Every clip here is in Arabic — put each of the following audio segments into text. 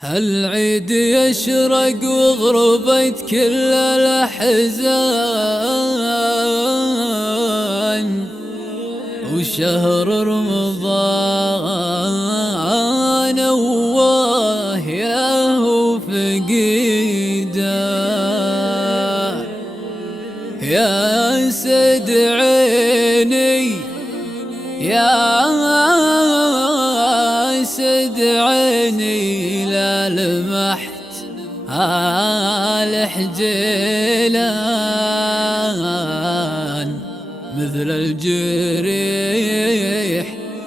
هالعيد يشرق وغربت كل الأحزان، وشهر رمضان أواه ياهو فقيده. يا سد عيني يا سد عيني لا لمحت الحجيلان مثل الجريح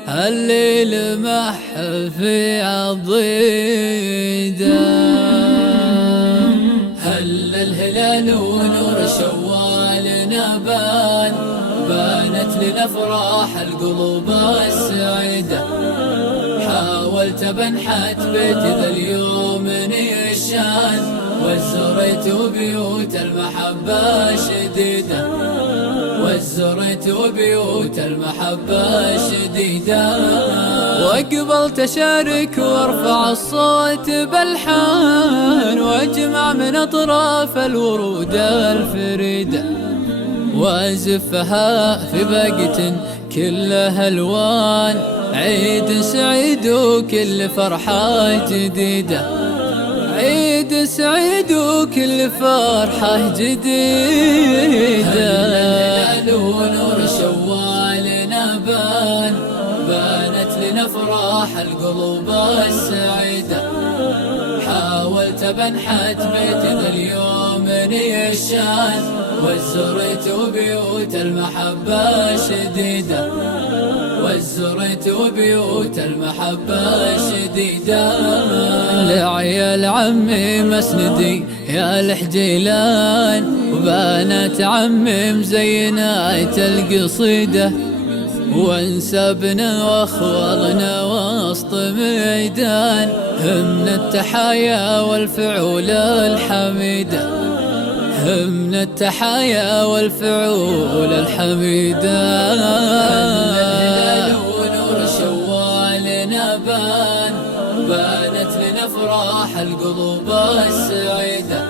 اللي لمح في عضيده. هل الهلال ونور شوالنا بانت لنا افراح القلوب السعيده. حاولت بنحت بيت ذا اليوم نيشان، وزريت بيوت المحبة شديدة، وزريت بيوت المحبة شديدة. وقبلت أشارك وارفع الصوت بالحان، واجمع من أطراف الورود الفريدة، وازفها في باقة كلها ألوان. عيد سعيد وكل فرحة جديدة، عيد سعيد وكل فرحة جديدة. هل ونور شوالنا بانت لنا افراح القلوب السعيدة. حاولت بنحت بيت ذا اليوم نيشان، وزريت بيوت المحبة شديدة، وزريت بيوت المحبة شديدة. لعيال عمي مسندي يا الحجيلان، وبنات عمي مزينات القصيدة، وانسبنا واخوالنا وسط ميدان. هم التحايا والفعول الحميدة، هم التحايا والفعول الحميدة. الهلال ونور شوالنا بانت لنا افراح القلوب السعيدة.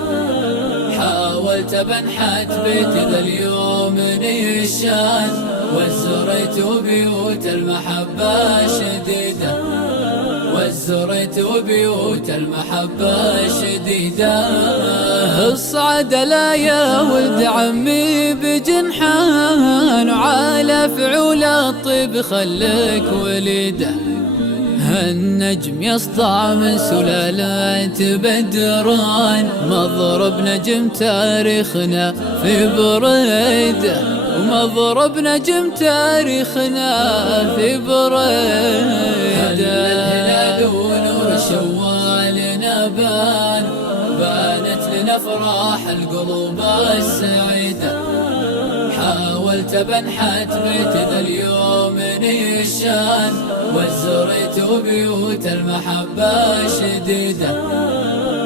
حاولت بنحت بيت ذا اليوم نيشان، وزريت بيوت المحبة شديدة، وزريت بيوت المحبة شديدة. اصعد لا يا ولد عمي بجنحان، وعلى فعول الطيب خليك وليده. هالنجم يسطع من سلالات بدران، مضرب نجم تاريخنا في بريده، ومضرب نجم تاريخنا في بريده. الهلال ونور شوالنا بانت لنا افراح القلوب السعيده. حاولت بنحت بيت ذا اليوم نيشان، وزريت بيوت المحبة شديدة،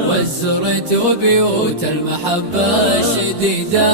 وزريت بيوت المحبة شديدة.